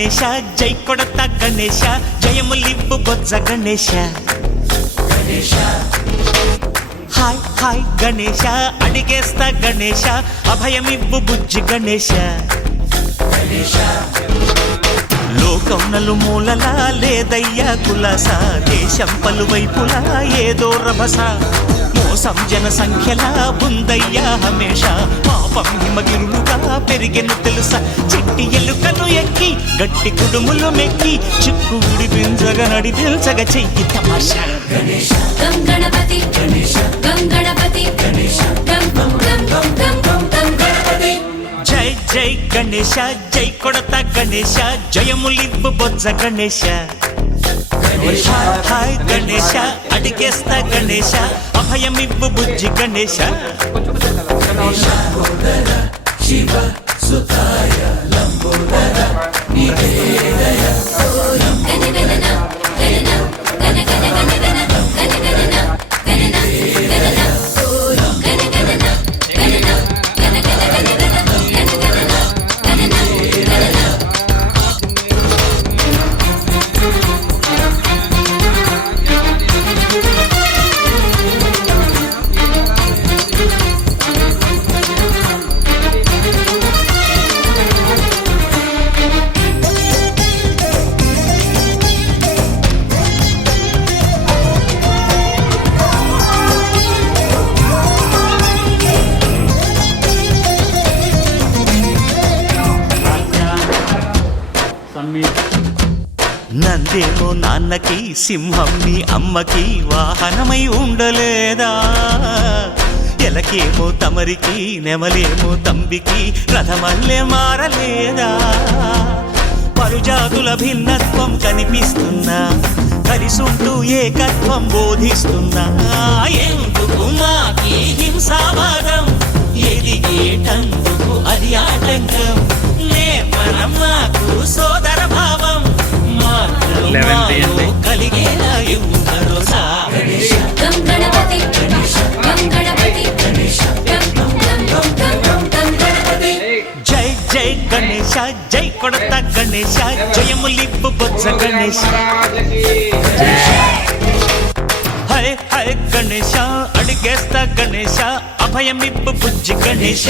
గణేశ జై కొడత గణేశ జయములివ్వు బొజ్జ Ganesha hi hi Ganesha అడిగేస్తా Ganesha అభయమివ్వు బుజ్జి గణేశ లోకం నలుమూలలా లేదయ్యా కులాస దేశం పలువైపులా ఏదో రభస మోసం జన సంఖ్యలా ఉందయ్యా హమేష పాపం హిమగిరులుగా పెరిగెను తెలుసా చిట్టి ఎలుకను ఎక్కి గట్టి కుడుములు మెక్కి చిక్కు ఉడిపించగా నడిపించగా చెయ్యి తమాషా గం గణపతి గం గణపతి గం గం గం గం గం గం గణపతి జై జై గణేశ జై కొడత గణేశ జయములివ్వు బొజ్జ గణేశ హాయ్ గణేశ అడిగేస్తా గణేశ అభయమివ్వు బుజ్జి గణేశ శివ సుతాయ లంబోదర నివేదయ నందేమో నాన్నకి సింహం నీ అమ్మకి వాహనమై ఉండలేదా ఎలకేమో తమరికి నెమలేమో తంబికి రథమల్లే మారలేదా పలుజాతుల భిన్నత్వం కనిపిస్తున్నా కలిసుంటూ ఏకత్వం బోధిస్తున్నా ఎందుకు మాకి హింసావాదం ఎదిగేటందుకు అది ఆటంకం నేపరం మాకు సోదర భావం కలిగేలా భరోసా గం గణపతి గం గణపతి గం గం గం గం గం గణపతి జై జై గణేశ జై కొడత గణేశ జయములివ్వు బొజ్జ గణేశ హై హై గణేశ అడిగేస్తా గణేశ అభయమివ్వు బుజ్జి గణేశ